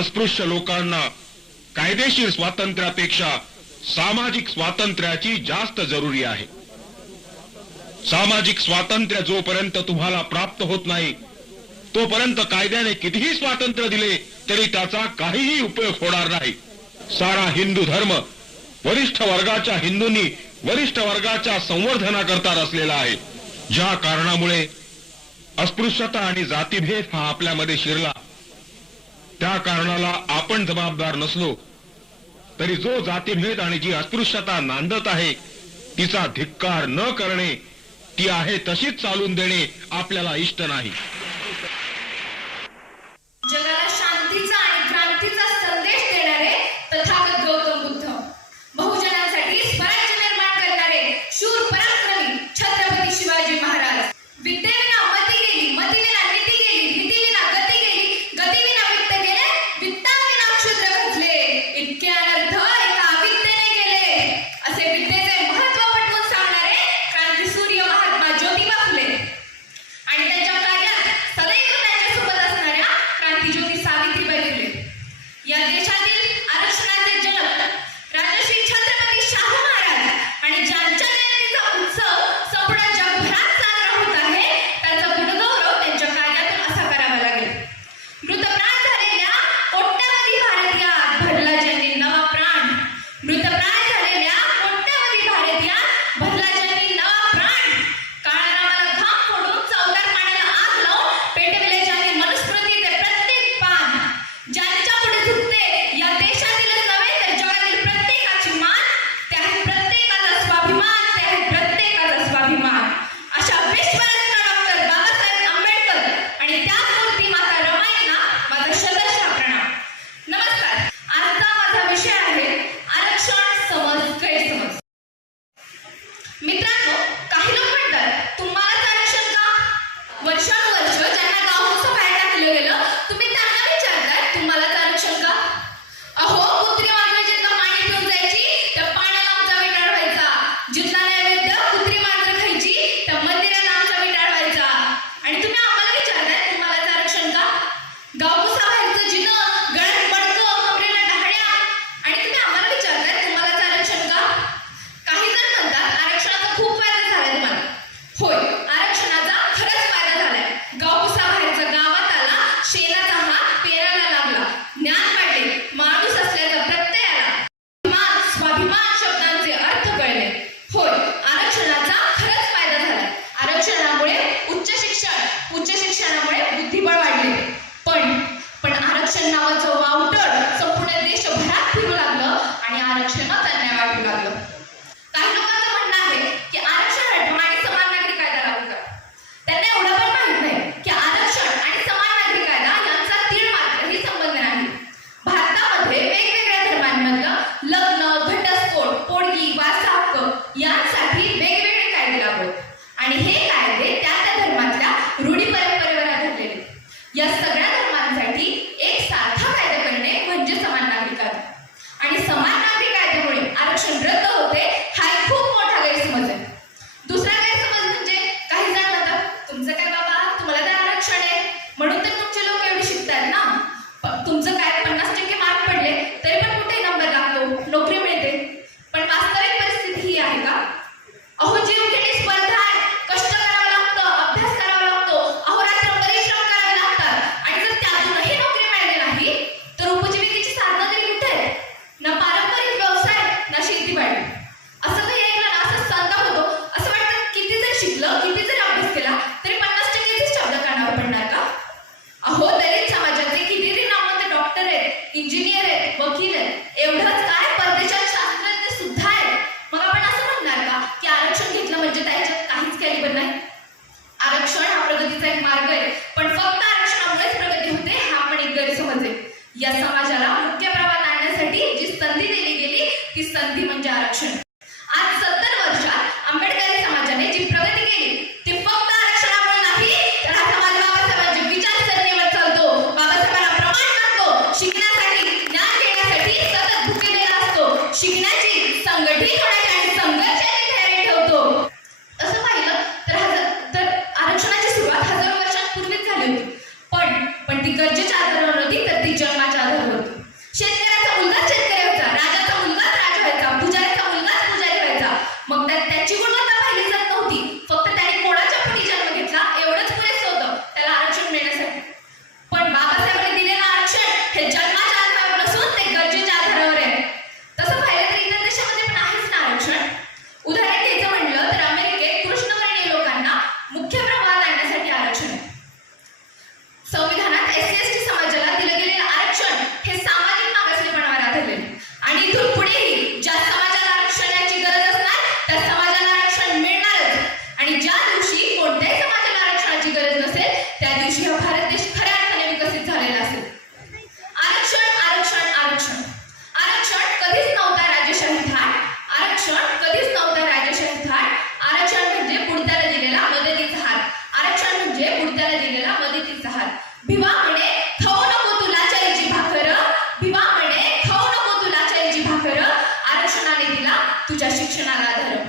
अस्पृश्य लोकांना कायदेशीर स्वातंत्र्यापेक्षा सामाजिक स्वातंत्र्याची जास्त जरुरी आहे. सामाजिक स्वातंत्र्य जोपर्यंत तुम्हाला प्राप्त होत नाही तोपर्यंत कायद्याने कितीही स्वातंत्र्य दिले तरी त्याचा काहीही उपयोग होणार नाही. सारा हिंदू धर्म वरिष्ठ वर्गाच्या हिंदूंनी वरिष्ठ वर्गाच्या संवर्धनाकरता रचलेला आहे. ज्या कारणामुळे अस्पृश्यता आणि जातीभेद हा आपल्यामध्ये शिरला. त्या कारणाला आपण जबाबदार नसलो तरी जो जातीभेद आणि जी अस्पृश्यता नांदत आहे तिचा धिक्कार न करणे ती आहे तशीच चालून देणे आपल्याला इष्ट नाही. काही मार्ग आहे. पण फक्त आरक्षणामुळेच प्रगती होते हा आपण एक गैरसमज आहे. या समाजाला मुख्य प्रवाहात आणण्यासाठी जी संधी दिली गेली ती संधी म्हणजे आरक्षण. आज सत्तर वर्षात आंबेडकरी समाजाने जी प्रगती केली ती फक्त चालतो. शिकण्यासाठी ज्ञान घेण्यासाठी सतत भुकेलेला असतो. शिकण्याची संघटित तुझ्याशी शिक्षणाला धर्म